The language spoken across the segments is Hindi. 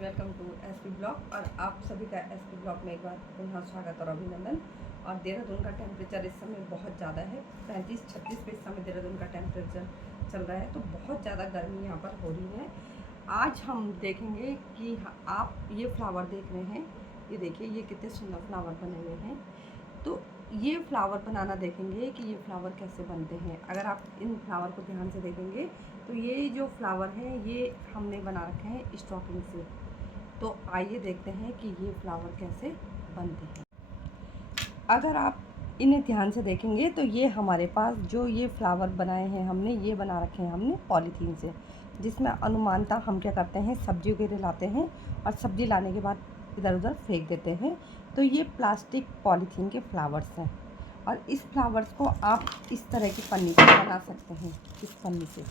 Welcome to SP blog. और आप सभी का एसपी ब्लॉग में एक बार पुनः स्वागत और अभिनंदन। और देहरादून का टेम्परेचर इस समय बहुत ज़्यादा है, 35-36 पे इस समय देहरादून का टेम्परेचर चल रहा है, तो बहुत ज़्यादा गर्मी यहाँ पर हो रही है। आज हम देखेंगे कि आप ये फ्लावर देख रहे हैं, ये देखिए ये कितने सुंदर फ्लावर बने हुए हैं। तो ये फ्लावर बनाना देखेंगे कि ये फ्लावर कैसे बनते हैं। अगर आप इन फ्लावर को ध्यान से देखेंगे तो ये जो फ्लावर हैं ये हमने बना रखे हैं स्टॉकिंग से। तो आइए देखते हैं कि ये फ्लावर कैसे बनते हैं। अगर आप इन्हें ध्यान से देखेंगे तो ये हमारे पास जो ये फ्लावर बनाए हैं हमने, ये बना रखे हैं हमने पॉलीथीन से, जिसमें अनुमानतः हम क्या करते हैं, सब्जी वगैरह लाते हैं और सब्जी लाने के बाद इधर उधर फेंक देते हैं। तो ये प्लास्टिक पॉलीथीन के फ्लावर्स हैं और इस फ्लावर्स को आप इस तरह की पन्नी से बना सकते हैं। इस पन्नी से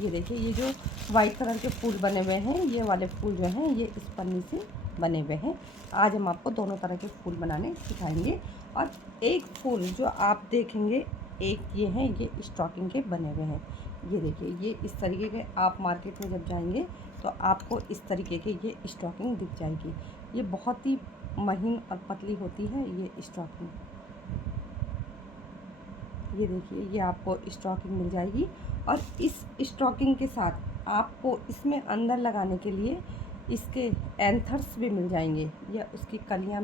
ये देखिए, ये जो वाइट कलर के फूल बने हुए हैं, ये वाले फूल जो हैं ये इस पन्नी से बने हुए हैं। आज हम आपको दोनों तरह के फूल बनाने सिखाएंगे। और एक फूल जो आप देखेंगे, एक ये हैं, ये स्टॉकिंग के बने हुए हैं। ये देखिए, ये इस तरीके के आप मार्केट में जब जाएंगे तो आपको इस तरीके के ये स्टॉकिंग दिख जाएगी। ये बहुत ही महीन और पतली होती है ये स्टॉकिंग। ये देखिए, ये आपको स्टॉकिंग मिल जाएगी। और इस स्टॉकिंग के साथ आपको इसमें अंदर लगाने के लिए इसके एंथर्स भी मिल जाएंगे, या उसकी कलियां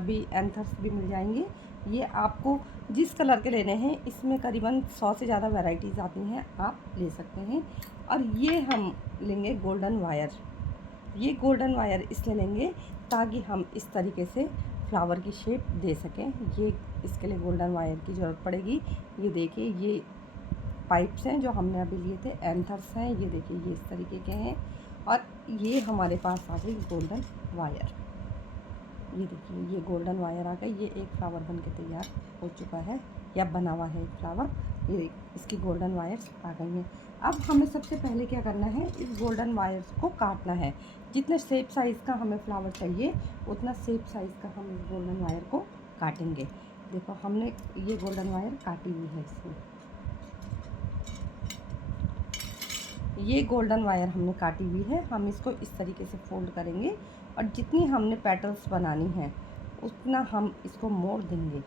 भी, एंथर्स भी मिल जाएंगे। ये आपको जिस कलर के लेने हैं, इसमें करीबन 100 से ज़्यादा वैरायटीज़ आती हैं, आप ले सकते हैं। और ये हम लेंगे गोल्डन वायर। ये गोल्डन वायर इसलिए लेंगे ताकि हम इस तरीके से फ्लावर की शेप दे सकें। ये इसके लिए गोल्डन वायर की ज़रूरत पड़ेगी। ये देखिए, ये पाइप्स हैं जो हमने अभी लिए थे, एंथर्स हैं। ये देखिए, ये इस तरीके के हैं। और ये हमारे पास आ गई गोल्डन वायर। ये देखिए, ये गोल्डन वायर आ गई। ये एक फ्लावर बन के तैयार हो चुका है, या बना हुआ है एक फ्लावर। ये इसकी गोल्डन वायर्स आ गई हैं। अब हमें सबसे पहले क्या करना है, इस गोल्डन वायर्स को काटना है। जितने शेप साइज़ का हमें फ्लावर चाहिए, उतना शेप साइज़ का हम इस गोल्डन वायर को काटेंगे। देखो, हमने ये गोल्डन वायर काटी हुई है। इसमें ये गोल्डन वायर हमने काटी हुई है। हम इसको इस तरीके से फोल्ड करेंगे और जितनी हमने पेटल्स बनानी है उतना हम इसको मोड़ देंगे।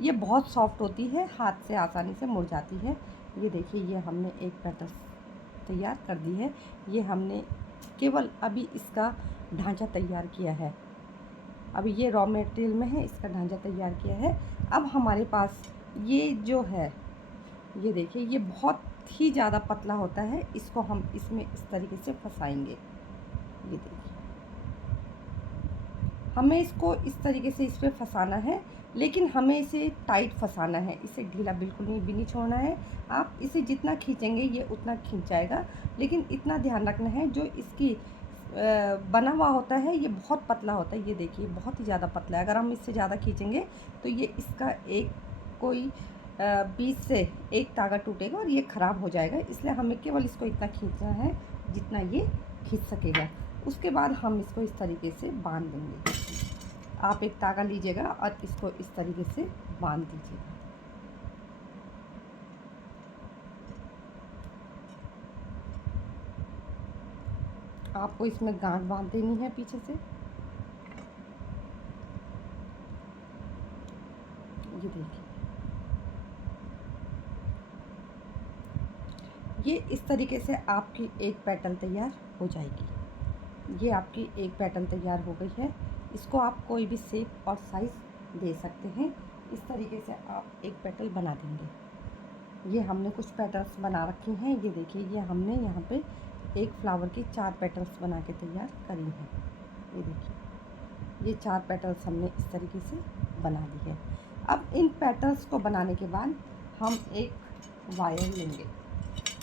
ये बहुत सॉफ्ट होती है, हाथ से आसानी से मुड़ जाती है। ये देखिए, ये हमने एक पेटल्स तैयार कर दी है। ये हमने केवल अभी इसका ढांचा तैयार किया है। अभी ये रॉ मटेरियल में है, इसका ढांचा तैयार किया है। अब हमारे पास ये जो है, ये देखिए, ये बहुत ही ज़्यादा पतला होता है। इसको हम इसमें इस तरीके से फंसाएंगे। ये देखिए, हमें इसको इस तरीके से इस पर फंसाना है, लेकिन हमें इसे टाइट फंसाना है। इसे ढीला बिल्कुल भी नहीं छोड़ना है। आप इसे जितना खींचेंगे ये उतना खींच जाएगा, लेकिन इतना ध्यान रखना है, जो इसकी बना हुआ होता है ये बहुत पतला होता है। ये देखिए, बहुत ही ज़्यादा पतला है। अगर हम इससे ज़्यादा खींचेंगे तो ये इसका एक कोई बीच से एक तागा टूटेगा और ये ख़राब हो जाएगा। इसलिए हमें केवल इसको इतना खींचना है जितना ये खींच सकेगा। उसके बाद हम इसको इस तरीके से बांध देंगे। आप एक तागा लीजिएगा और इसको इस तरीके से बांध दीजिएगा। आपको इसमें गांठ बांध देनी है पीछे से। ये देखिए, ये इस तरीके से आपकी एक पेटल तैयार हो जाएगी। ये आपकी एक पेटल तैयार हो गई है। इसको आप कोई भी शेप और साइज़ दे सकते हैं। इस तरीके से आप एक पेटल बना देंगे। ये हमने कुछ पेटल्स बना रखी हैं। ये देखिए, ये हमने यहाँ पे एक फ्लावर की 4 पेटल्स बना के तैयार करी हैं। ये देखिए, ये 4 पेटल्स हमने इस तरीके से बना दी है। अब इन पेटल्स को बनाने के बाद हम एक वायर लेंगे,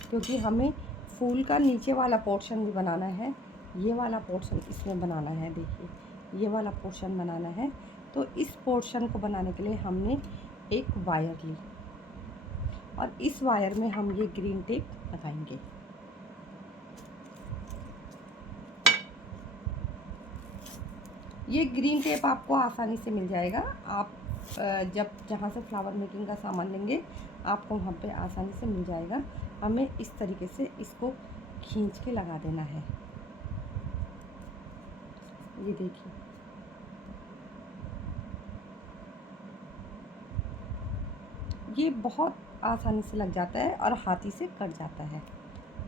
क्योंकि हमें फूल का नीचे वाला पोर्शन भी बनाना है। ये वाला पोर्शन इसमें बनाना है। देखिए, ये वाला पोर्शन बनाना है। तो इस पोर्शन को बनाने के लिए हमने एक वायर ली और इस वायर में हम ये ग्रीन टेप लगाएंगे। ये ग्रीन टेप आपको आसानी से मिल जाएगा। आप जब जहाँ से फ्लावर मेकिंग का सामान लेंगे, आपको वहाँ पे आसानी से मिल जाएगा। हमें इस तरीके से इसको खींच के लगा देना है। ये देखिए, ये बहुत आसानी से लग जाता है और हाथी से कट जाता है।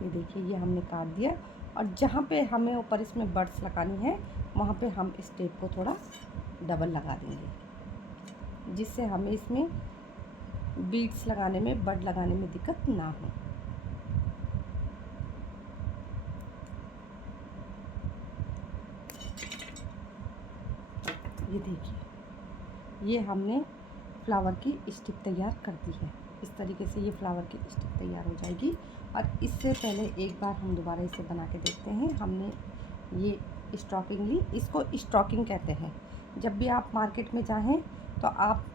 ये देखिए, ये हमने काट दिया और जहाँ पे हमें ऊपर इसमें बड्स लगानी है वहाँ पे हम इस टेप को थोड़ा डबल लगा देंगे, जिससे हमें इसमें बीड्स लगाने में, बड लगाने में दिक्कत ना हो। ये देखिए, ये हमने फ्लावर की स्टिक तैयार कर दी है। इस तरीके से ये फ्लावर की स्टिक तैयार हो जाएगी। और इससे पहले एक बार हम दोबारा इसे बना के देखते हैं। हमने ये स्टॉकिंग ली, इसको स्टॉकिंग कहते हैं। जब भी आप मार्केट में जाएं तो आप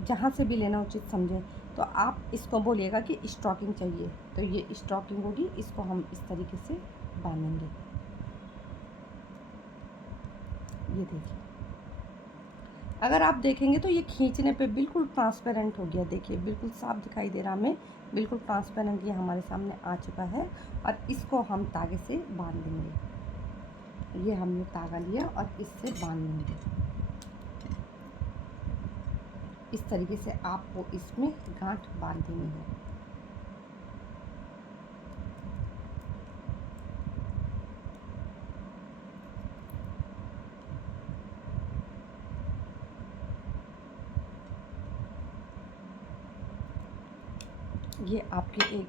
जहाँ से भी लेना उचित समझें तो आप इसको बोलिएगा कि स्टॉकिंग चाहिए, तो ये स्टॉकिंग होगी। इसको हम इस तरीके से बांधेंगे। ये देखिए, अगर आप देखेंगे तो ये खींचने पे बिल्कुल ट्रांसपेरेंट हो गया। देखिए, बिल्कुल साफ दिखाई दे रहा हमें, बिल्कुल ट्रांसपेरेंट ये हमारे सामने आ चुका है। और इसको हम तागे से बांध देंगे। ये हमने तागा लिया और इससे बांध देंगे। इस तरीके से आपको इसमें गांठ बांध देनी है। ये आपके एक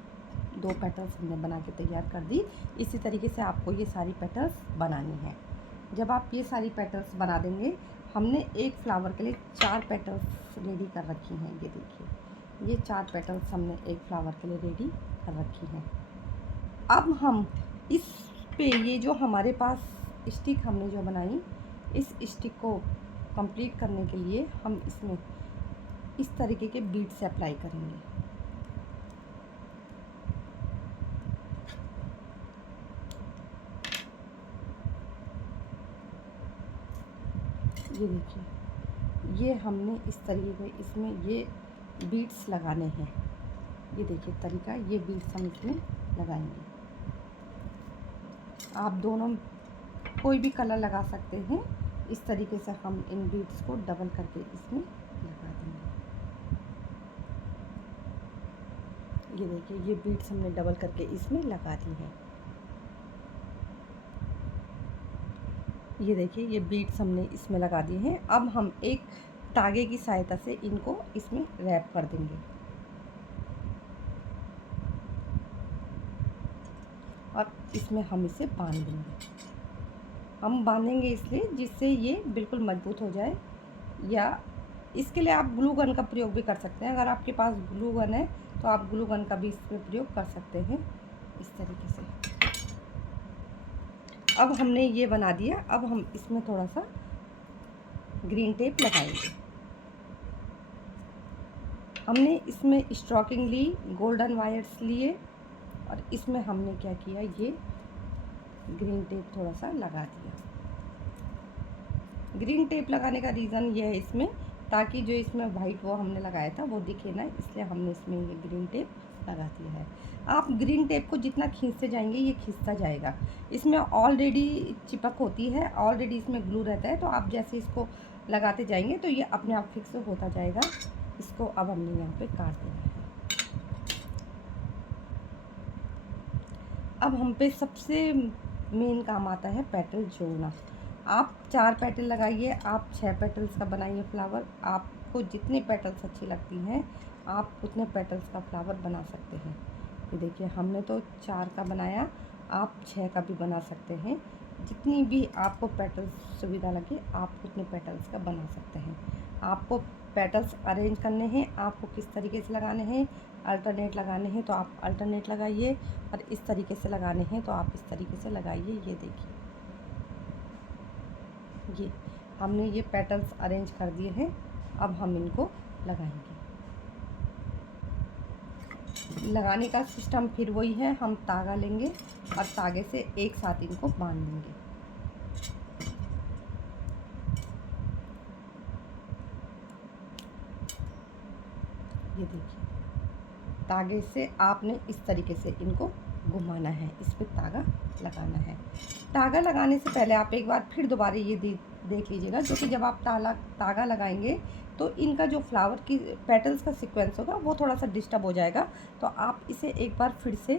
दो पेटल्स हमने बना के तैयार कर दी। इसी तरीके से आपको ये सारी पेटल्स बनानी है। जब आप ये सारी पेटल्स बना देंगे, हमने एक फ्लावर के लिए 4 पेटल्स रेडी कर रखी हैं। ये देखिए, ये 4 पेटल्स हमने एक फ्लावर के लिए रेडी कर रखी हैं। अब हम इस पे ये जो हमारे पास स्टिक हमने जो बनाई, इस स्टिक को कंप्लीट करने के लिए हम इसमें इस तरीके के बीड्स अप्लाई करेंगे। ये देखिए, ये हमने इस तरीके के इसमें ये बीड्स लगाने हैं। ये देखिए तरीका, ये बीड्स हम इसमें लगाएंगे। आप दोनों कोई भी कलर लगा सकते हैं। इस तरीके से हम इन बीड्स को डबल करके इसमें लगा देंगे। ये देखिए, ये बीड्स हमने डबल करके इसमें लगा दी हैं। ये देखिए, ये बीड्स हमने इसमें लगा दिए हैं। अब हम एक तागे की सहायता से इनको इसमें रैप कर देंगे और इसमें हम इसे बांध देंगे। हम बांधेंगे इसलिए जिससे ये बिल्कुल मजबूत हो जाए, या इसके लिए आप ग्लू गन का प्रयोग भी कर सकते हैं। अगर आपके पास ग्लू गन है तो आप ग्लू गन का भी इसमें प्रयोग कर सकते हैं। इस तरीके से अब हमने ये बना दिया। अब हम इसमें थोड़ा सा ग्रीन टेप लगाएंगे। हमने इसमें स्टॉकिंग ली, गोल्डन वायर्स लिए और इसमें हमने क्या किया, ये ग्रीन टेप थोड़ा सा लगा दिया। ग्रीन टेप लगाने का रीज़न ये है इसमें, ताकि जो इसमें वाइट वो हमने लगाया था वो दिखे ना, इसलिए हमने इसमें ये ग्रीन टेप लगा दिया है। आप ग्रीन टेप को जितना खींचते जाएंगे ये खींचता जाएगा। इसमें ऑलरेडी चिपक होती है, ऑलरेडी इसमें ग्लू रहता है, तो आप जैसे इसको लगाते जाएंगे तो ये अपने आप फिक्स होता जाएगा। इसको अब हमने यहाँ पे काट देना है। अब हम पे सबसे मेन काम आता है पेटल जोड़ना। आप 4 पेटल लगाइए, आप 6 पेटल्स का बनाइए फ्लावर। आपको जितनी पेटल्स अच्छी लगती हैं आप उतने पेटल्स का फ्लावर बना सकते हैं। ये देखिए, हमने तो 4 का बनाया, आप 6 का भी बना सकते हैं। जितनी भी आपको पेटल्स सुविधा लगे आप उतने पेटल्स का बना सकते हैं। आपको पेटल्स अरेंज करने हैं, आपको किस तरीके से लगाने हैं, अल्टरनेट लगाने हैं तो आप अल्टरनेट लगाइए, और इस तरीके से लगाने हैं तो आप इस तरीके से लगाइए। ये देखिए, ये हमने ये पेटल्स अरेंज कर दिए हैं। अब हम इनको लगाएंगे। लगाने का सिस्टम फिर वही है, हम तागा लेंगे और तागे से एक साथ इनको बांध देंगे। ये देखिए, तागे से आपने इस तरीके से इनको घुमाना है, इस पे तागा लगाना है। धागा लगाने से पहले आप एक बार फिर दोबारा ये देख लीजिएगा, क्योंकि जब आप धागा लगाएंगे तो इनका जो फ्लावर की पेटल्स का सीक्वेंस होगा वो थोड़ा सा डिस्टर्ब हो जाएगा। तो आप इसे एक बार फिर से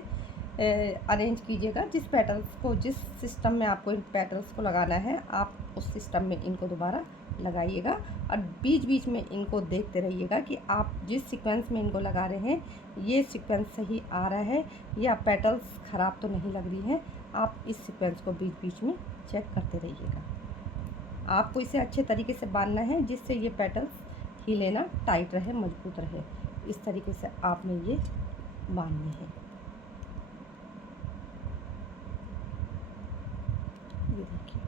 अरेंज कीजिएगा। जिस सिस्टम में आपको इन पेटल्स को लगाना है, आप उस सिस्टम में इनको दोबारा लगाइएगा और बीच बीच में इनको देखते रहिएगा कि आप जिस सीक्वेंस में इनको लगा रहे हैं ये सीक्वेंस सही आ रहा है या पेटल्स ख़राब तो नहीं लग रही हैं। आप इस सीक्वेंस को बीच बीच में चेक करते रहिएगा। आपको इसे अच्छे तरीके से बांधना है जिससे ये पेटल्स हिले ना, टाइट रहे, मजबूत रहे। इस तरीके से आपने ये बांधने हैं। ये देखिए,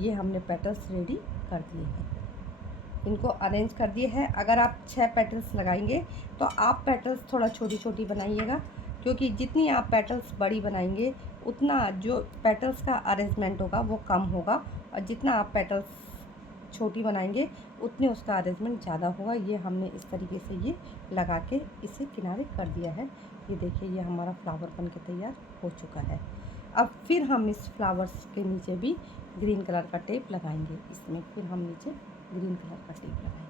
ये हमने पेटल्स रेडी कर दिए हैं, इनको अरेंज कर दिए हैं। अगर आप 6 पेटल्स लगाएंगे तो आप पेटल्स थोड़ा छोटी छोटी बनाइएगा, क्योंकि जितनी आप पेटल्स बड़ी बनाएंगे उतना जो पेटल्स का अरेंजमेंट होगा वो कम होगा, और जितना आप पेटल्स छोटी बनाएंगे उतने उसका अरेंजमेंट ज़्यादा होगा। ये हमने इस तरीके से ये लगा के इसे किनारे कर दिया है। ये देखिए, ये हमारा फ्लावर बन के तैयार हो चुका है। अब फिर हम इस फ्लावर्स के नीचे भी ग्रीन कलर का टेप लगाएंगे। इसमें फिर हम नीचे ग्रीन कलर का टेप लगाएंगे।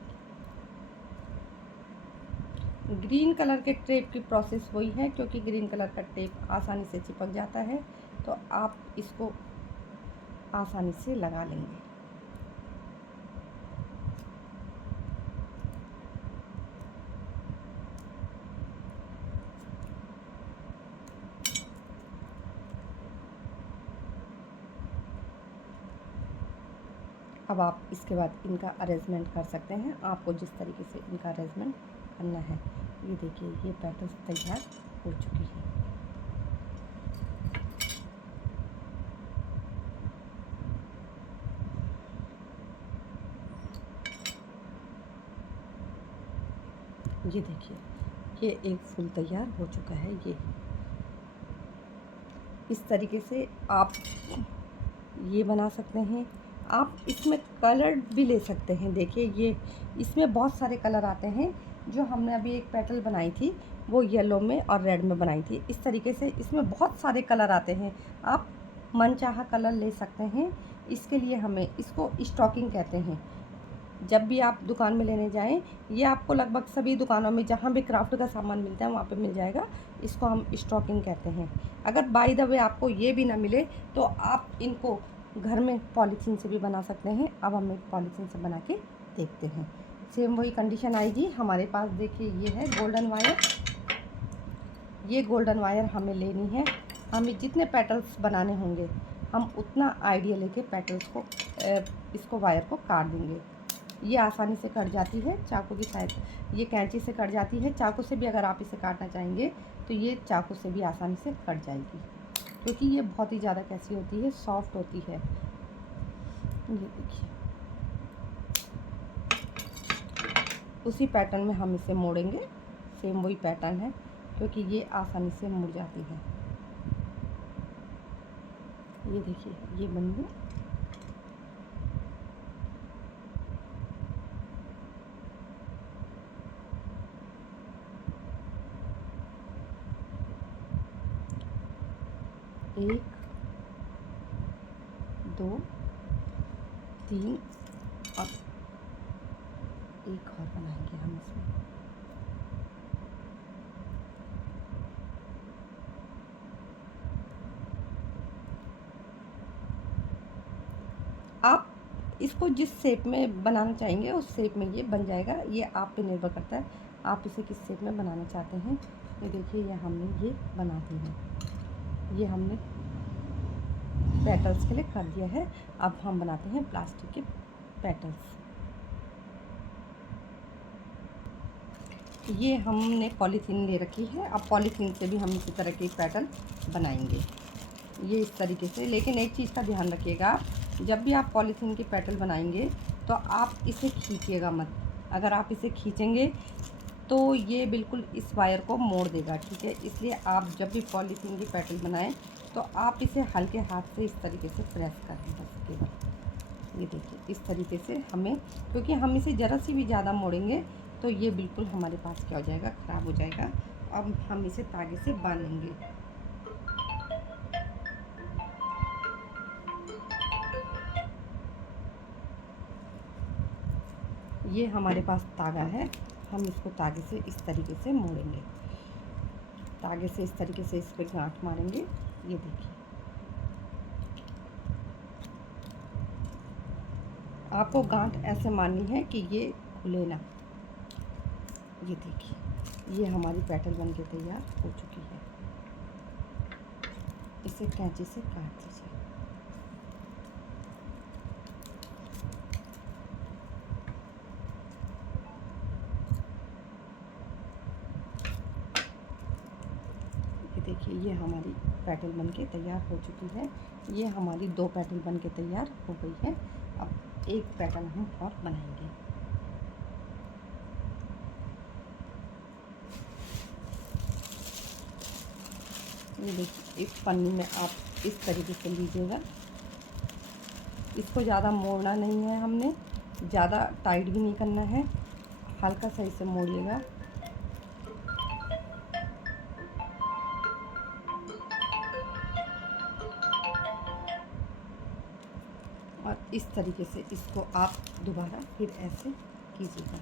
ग्रीन कलर के टेप की प्रोसेस वही है, क्योंकि ग्रीन कलर का टेप आसानी से चिपक जाता है, तो आप इसको आसानी से लगा लेंगे। अब आप इसके बाद इनका अरेंजमेंट कर सकते हैं, आपको जिस तरीके से इनका अरेंजमेंट करना है। ये देखिए, ये पेटल्स तैयार हो चुकी है। ये देखिए, ये एक फूल तैयार हो चुका है। ये इस तरीके से आप ये बना सकते हैं। आप इसमें कलर भी ले सकते हैं। देखिए, ये इसमें बहुत सारे कलर आते हैं। जो हमने अभी एक पेटल बनाई थी वो येलो में और रेड में बनाई थी। इस तरीके से इसमें बहुत सारे कलर आते हैं, आप मनचाहा कलर ले सकते हैं। इसके लिए हमें इसको स्टॉकिंग कहते हैं। जब भी आप दुकान में लेने जाएं, ये आपको लगभग सभी दुकानों में जहाँ भी क्राफ्ट का सामान मिलता है वहाँ पे मिल जाएगा। इसको हम स्टॉकिंग कहते हैं। अगर बाय द वे आपको ये भी ना मिले तो आप इनको घर में पॉलीथीन से भी बना सकते हैं। अब हम एक पॉलीथीन से बना के देखते हैं। सेम वही कंडीशन आएगी हमारे पास। देखिए, ये है गोल्डन वायर। ये गोल्डन वायर हमें लेनी है। हमें जितने पेटल्स बनाने होंगे हम उतना आइडिया लेके पेटल्स को इसको वायर को काट देंगे। ये आसानी से कट जाती है चाकू की सहायता, ये कैंची से कट जाती है। चाकू से भी अगर आप इसे काटना चाहेंगे तो ये चाकू से भी आसानी से कट जाएगी, क्योंकि ये बहुत ही ज़्यादा कैसी होती है, सॉफ्ट होती है। ये देखिए, उसी पैटर्न में हम इसे मोड़ेंगे। सेम वही पैटर्न है, क्योंकि ये आसानी से मुड़ जाती है। ये देखिए, ये बन गया। एक, दो, तीन और एक और बनाएंगे हम इसमें। आप इसको जिस शेप में बनाना चाहेंगे उस शेप में ये बन जाएगा। ये आप पे निर्भर करता है आप इसे किस शेप में बनाना चाहते हैं। ये देखिए, ये हमने ये बना दी है। ये हमने पेटल्स के लिए कर दिया है। अब हम बनाते हैं प्लास्टिक के पेटल्स। ये हमने पॉलीथीन ले रखी है। अब पॉलीथीन से भी हम इसी तरह के पेटल बनाएंगे, ये इस तरीके से। लेकिन एक चीज़ का ध्यान रखिएगा, जब भी आप पॉलीथीन की पेटल बनाएंगे तो आप इसे खींचिएगा मत। अगर आप इसे खींचेंगे तो ये बिल्कुल इस वायर को मोड़ देगा, ठीक है। इसलिए आप जब भी पॉलीथीन की पेटल बनाएं तो आप इसे हल्के हाथ से इस तरीके से प्रेस करें बस केवल। ये देखिए, इस तरीके से हमें, क्योंकि हम इसे ज़रा सी भी ज़्यादा मोड़ेंगे तो ये बिल्कुल हमारे पास क्या हो जाएगा, ख़राब हो जाएगा। अब हम इसे धागे से बांधेंगे। ये हमारे पास तागा है, हम इसको तागे से इस तरीके से मोड़ेंगे, तागे से इस तरीके से इस पर गांठ मारेंगे। ये देखिए, आपको गांठ ऐसे मारनी है कि ये खुले ना। ये देखिए, ये हमारी पेटल बन के तैयार हो चुकी है। इसे कैंची से काट दीजिए। ये देखिए, ये हमारी पेटल बन के तैयार हो चुकी है। ये हमारी 2 पेटल बन के तैयार हो गई है। अब एक पेटल हम और बनाएंगे। ये देखिए, इस पन्नी में आप इस तरीके से लीजिएगा। इसको ज़्यादा मोड़ना नहीं है, हमने ज़्यादा टाइट भी नहीं करना है, हल्का सा इसे मोड़िएगा। और इस तरीके से इसको आप दोबारा फिर ऐसे कीजिएगा।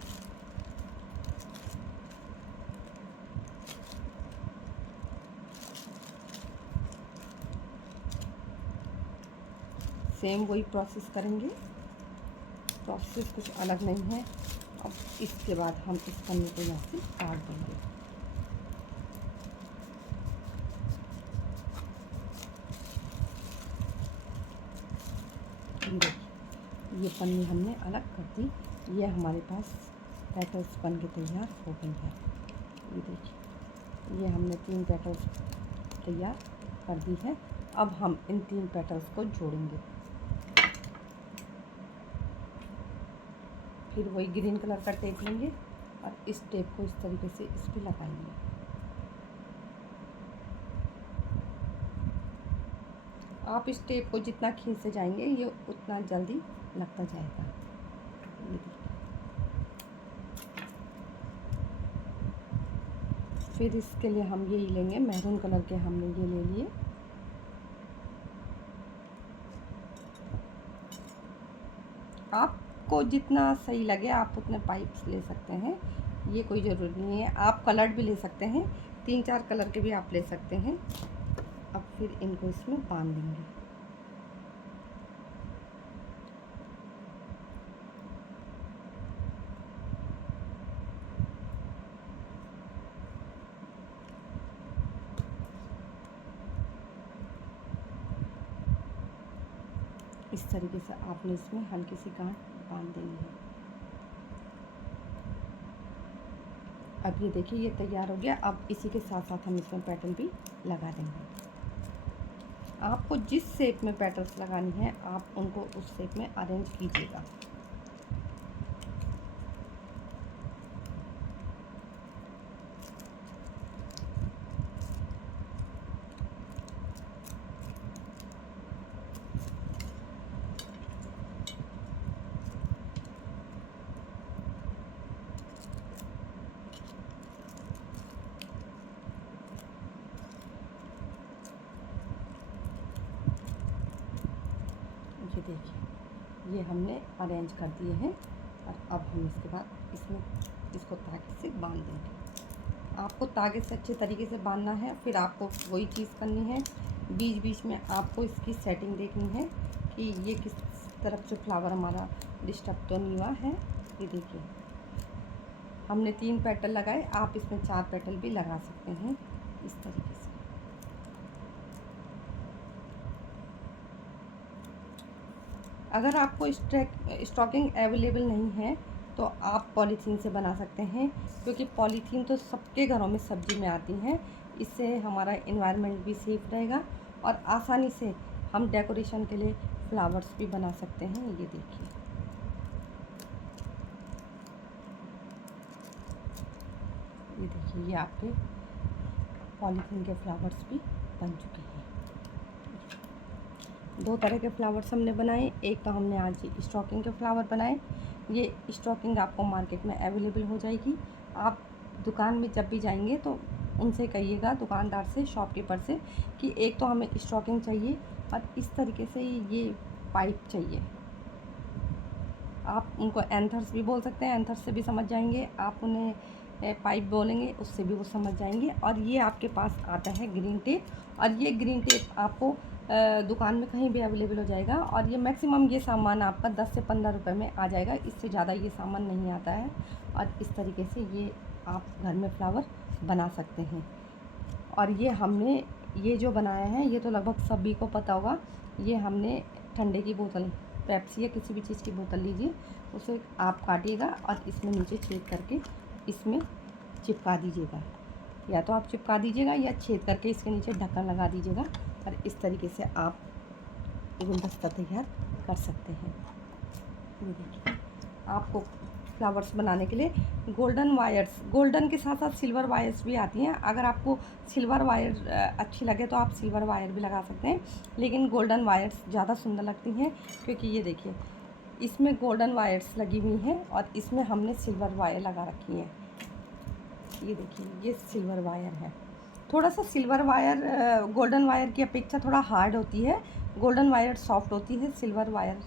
सेम वही प्रोसेस करेंगे, प्रोसेस कुछ अलग नहीं है। अब इसके बाद हम इस पन्नी को यहाँ से काट देंगे। ये देखिए, ये पन्नी हमने अलग कर दी। ये हमारे पास पेटल्स बन के तैयार हो गई है। ये देखिए, ये हमने 3 पेटल्स तैयार कर दी है। अब हम इन 3 पेटल्स को जोड़ेंगे। फिर वही ग्रीन कलर का टेप लेंगे और इस टेप को इस तरीके से इस पर लगाएंगे। आप इस टेप को जितना खींचते जाएंगे ये उतना जल्दी लगता जाएगा। ये देखिए, फिर इसके लिए हम यही लेंगे, मैरून कलर के हमने ये ले लिए। आपको जितना सही लगे आप उतने पाइप्स ले सकते हैं, ये कोई ज़रूरी नहीं है। आप कलर भी ले सकते हैं, 3-4 कलर के भी आप ले सकते हैं। अब फिर इनको इसमें बांध देंगे। इस तरीके से आपने इसमें हल्की सी गांठ बांध देनी है। अब ये देखिए, ये तैयार हो गया। अब इसी के साथ साथ हम इसमें पेटल भी लगा देंगे। आपको जिस शेप में पेटल्स लगानी है आप उनको उस शेप में अरेंज कीजिएगा। ये देखिए, ये हमने अरेंज कर दिए हैं। और अब हम इसके बाद इसमें इसको तागे से बांध देंगे। आपको तागे से अच्छे तरीके से बांधना है। फिर आपको वही चीज़ करनी है, बीच बीच में आपको इसकी सेटिंग देखनी है कि ये किस तरफ से फ्लावर हमारा डिस्टर्ब तो नहीं हुआ है। ये देखिए, हमने 3 पेटल लगाए, आप इसमें 4 पेटल भी लगा सकते हैं इस तरीके से। अगर आपको स्टॉकिंग अवेलेबल नहीं है तो आप पॉलीथीन से बना सकते हैं, क्योंकि पॉलीथीन तो सबके घरों में सब्जी में आती हैं। इससे हमारा इन्वायरमेंट भी सेफ रहेगा और आसानी से हम डेकोरेशन के लिए फ्लावर्स भी बना सकते हैं। ये देखिए, ये आपके पॉलीथीन के फ्लावर्स भी बन चुके हैं। 2 तरह के फ्लावर्स हमने बनाए। एक तो हमने आज स्टॉकिंग के फ्लावर बनाए। ये स्टॉकिंग आपको मार्केट में अवेलेबल हो जाएगी। आप दुकान में जब भी जाएंगे तो उनसे कहिएगा, दुकानदार से, शॉपकीपर से, कि एक तो हमें स्टॉकिंग चाहिए और इस तरीके से ये पाइप चाहिए। आप उनको एंथर्स भी बोल सकते हैं, एंथर्स से भी समझ जाएंगे। आप उन्हें पाइप बोलेंगे, उससे भी वो समझ जाएंगे। और ये आपके पास आता है ग्रीन टेप, और ये ग्रीन टेप आपको दुकान में कहीं भी अवेलेबल हो जाएगा। और ये मैक्सिमम ये सामान आपका 10 से 15 रुपए में आ जाएगा, इससे ज़्यादा ये सामान नहीं आता है। और इस तरीके से ये आप घर में फ्लावर बना सकते हैं। और ये हमने ये जो बनाया है ये तो लगभग सभी को पता होगा। ये हमने ठंडे की बोतल, पेप्सी या किसी भी चीज़ की बोतल लीजिए, उसे आप काटिएगा और इसमें नीचे छेद करके इसमें चिपका दीजिएगा। या तो आप चिपका दीजिएगा या छेद करके इसके नीचे ढक्कन लगा दीजिएगा। और इस तरीके से आप गुलदस्ता तैयार कर सकते हैं। ये देखिए, आपको फ्लावर्स बनाने के लिए गोल्डन वायर्स, गोल्डन के साथ साथ सिल्वर वायर्स भी आती हैं। अगर आपको सिल्वर वायर अच्छी लगे तो आप सिल्वर वायर भी लगा सकते हैं, लेकिन गोल्डन वायर्स ज़्यादा सुंदर लगती हैं। क्योंकि ये देखिए, इसमें गोल्डन वायर्स लगी हुई हैं और इसमें हमने सिल्वर वायर लगा रखी है। ये देखिए, ये सिल्वर वायर है। थोड़ा सा सिल्वर वायर गोल्डन वायर की अपेक्षा थोड़ा हार्ड होती है। गोल्डन वायर सॉफ्ट होती है, सिल्वर वायर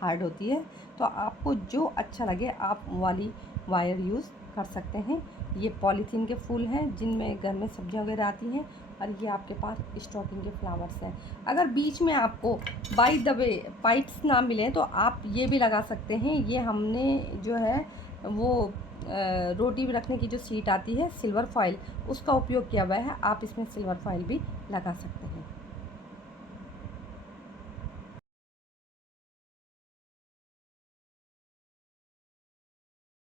हार्ड होती है। तो आपको जो अच्छा लगे आप वाली वायर यूज़ कर सकते हैं। ये पॉलीथीन के फूल हैं जिनमें घर में सब्जियां वगैरह आती हैं। और ये आपके पास स्टॉकिंग के फ्लावर्स हैं। अगर बीच में आपको बाय द वे पाइप्स ना मिले तो आप ये भी लगा सकते हैं। ये हमने जो है वो रोटी रखने की जो सीट आती है सिल्वर फॉइल, उसका उपयोग किया हुआ है। आप इसमें सिल्वर फॉइल भी लगा सकते हैं।